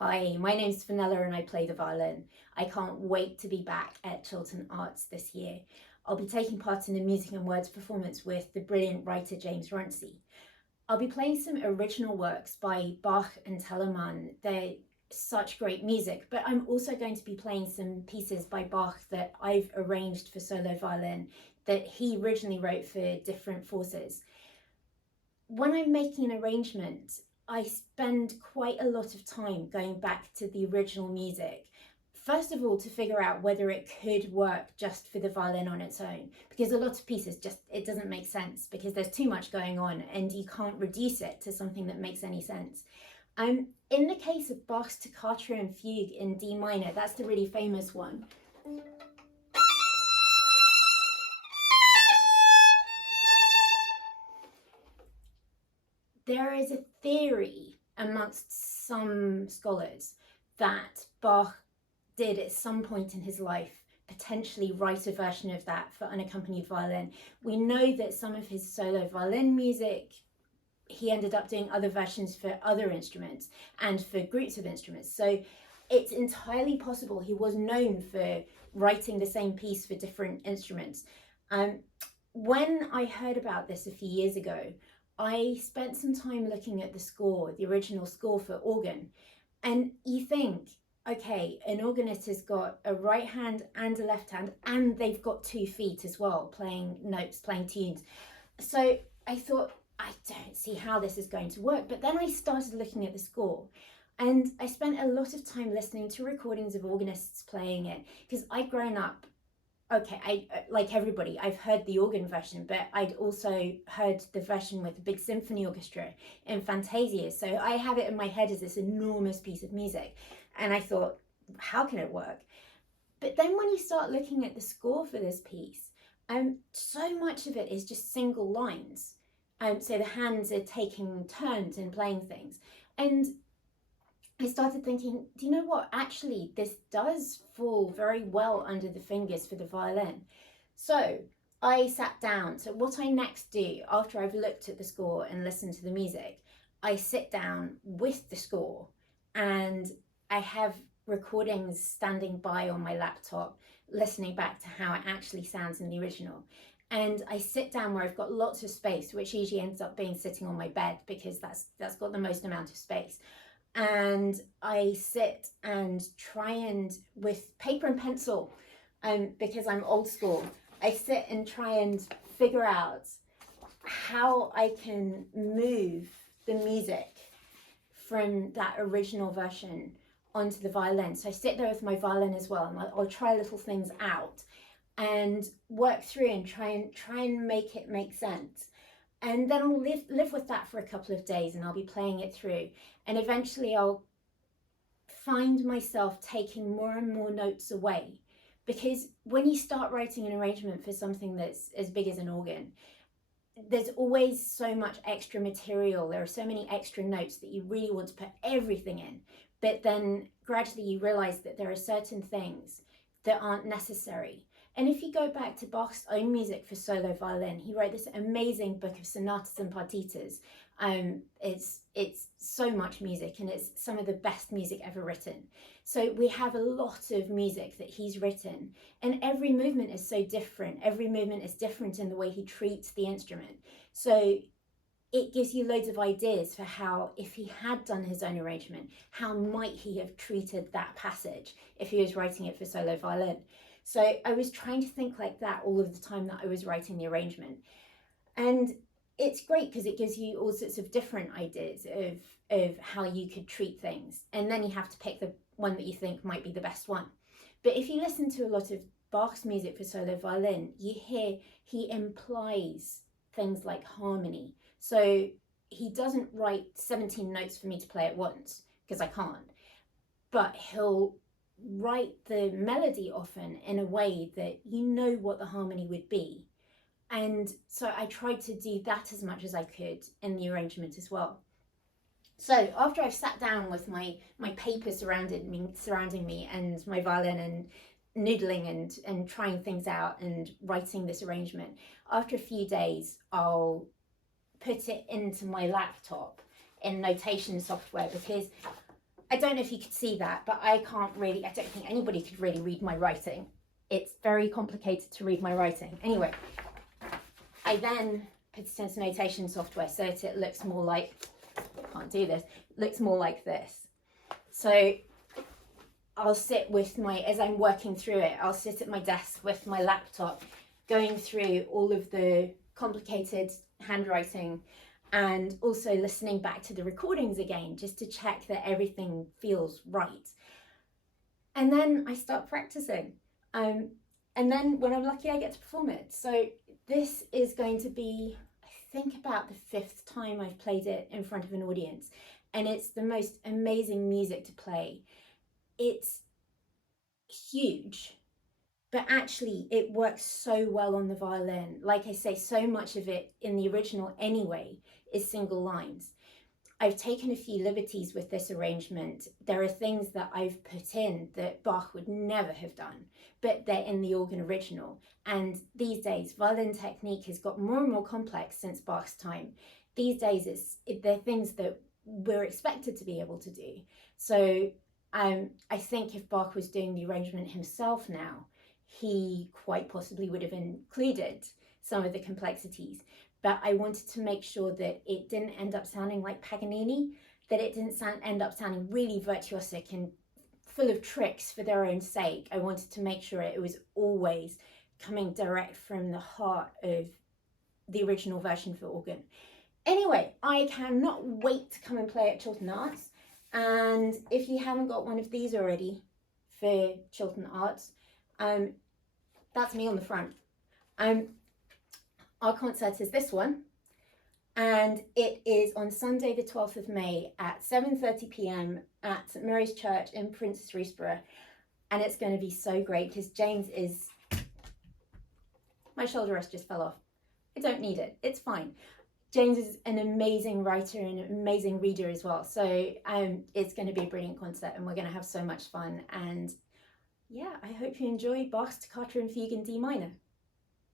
Hi, my name's Fenella and I play the violin. I can't wait to be back at Chiltern Arts this year. I'll be taking part in a music and words performance with the brilliant writer James Runcie. I'll be playing some original works by Bach and Telemann. They're such great music, but I'm also going to be playing some pieces by Bach that I've arranged for solo violin that he originally wrote for different forces. When I'm making an arrangement, I spend quite a lot of time going back to the original music. First of all, to figure out whether it could work just for the violin on its own, because a lot of pieces it doesn't make sense because there's too much going on and you can't reduce it to something that makes any sense. In the case of Bach's Toccata and Fugue in D minor, that's the really famous one. There is a theory amongst some scholars that Bach did at some point in his life potentially write a version of that for unaccompanied violin. We know that some of his solo violin music, he ended up doing other versions for other instruments and for groups of instruments. So it's entirely possible he was known for writing the same piece for different instruments. When I heard about this a few years ago, I spent some time looking at the score, the original score for organ, and you think, okay, an organist has got a right hand and a left hand, and they've got 2 feet as well, playing notes, playing tunes. So I thought, I don't see how this is going to work. But then I started looking at the score, and I spent a lot of time listening to recordings of organists playing it, because I'd grown up, okay, like everybody, I've heard the organ version, but I'd also heard the version with the big symphony orchestra in Fantasia. So I have it in my head as this enormous piece of music. And I thought, how can it work? But then when you start looking at the score for this piece, so much of it is just single lines. So the hands are taking turns in playing things. And I started thinking, do you know what? Actually, this does fall very well under the fingers for the violin. So I sat down. So what I next do after I've looked at the score and listened to the music, I sit down with the score and I have recordings standing by on my laptop, listening back to how it actually sounds in the original. And I sit down where I've got lots of space, which usually ends up being sitting on my bed because that's got the most amount of space. And I sit and try and, with paper and pencil, because I'm old school, I sit and try and figure out how I can move the music from that original version onto the violin. So I sit there with my violin as well, and I'll try little things out and work through and try and make it make sense. And then I'll live with that for a couple of days, and I'll be playing it through. And eventually I'll find myself taking more and more notes away. Because when you start writing an arrangement for something that's as big as an organ, there's always so much extra material. There are so many extra notes that you really want to put everything in. But then gradually you realize that there are certain things that aren't necessary. And if you go back to Bach's own music for solo violin, he wrote this amazing book of sonatas and partitas. It's so much music, and it's some of the best music ever written. So we have a lot of music that he's written, and every movement is so different. Every movement is different in the way he treats the instrument. So it gives you loads of ideas for how, if he had done his own arrangement, how might he have treated that passage if he was writing it for solo violin. So I was trying to think like that all of the time that I was writing the arrangement. And it's great because it gives you all sorts of different ideas of how you could treat things. And then you have to pick the one that you think might be the best one. But if you listen to a lot of Bach's music for solo violin, you hear he implies things like harmony. So he doesn't write 17 notes for me to play at once, because I can't. But he'll write the melody often in a way that you know what the harmony would be. And so I tried to do that as much as I could in the arrangement as well. So after I've sat down with my paper surrounding me and my violin and noodling and trying things out and writing this arrangement, after a few days I'll put it into my laptop in notation software, because I don't know if you could see that, but I don't think anybody could really read my writing. It's very complicated to read my writing. Anyway, I then put it into notation software so that it looks more like, can't do this, looks more like this. So I'll sit with as I'm working through it, I'll sit at my desk with my laptop, going through all of the complicated handwriting and also listening back to the recordings again, just to check that everything feels right. And then I start practicing. And then when I'm lucky, I get to perform it. So this is going to be, I think, about the 5th time I've played it in front of an audience. And it's the most amazing music to play. It's huge, but actually it works so well on the violin. Like I say, so much of it in the original anyway is single lines. I've taken a few liberties with this arrangement. There are things that I've put in that Bach would never have done, but they're in the organ original. And these days, violin technique has got more and more complex since Bach's time. These days, they're things that we're expected to be able to do. So I think if Bach was doing the arrangement himself now, he quite possibly would have included some of the complexities. But I wanted to make sure that it didn't end up sounding like Paganini, that it didn't end up sounding really virtuosic and full of tricks for their own sake. I wanted to make sure it was always coming direct from the heart of the original version for organ. Anyway, I cannot wait to come and play at Chiltern Arts. And if you haven't got one of these already for Chiltern Arts, that's me on the front. Our concert is this one, and it is on Sunday the 12th of May at 7:30 p.m. at St Mary's Church in Princess Risborough, and it's going to be so great because James is... My shoulder rest just fell off. I don't need it, it's fine. James is an amazing writer and an amazing reader as well, so it's going to be a brilliant concert and we're going to have so much fun. And yeah, I hope you enjoy Bach's Toccata and Fugue in D minor.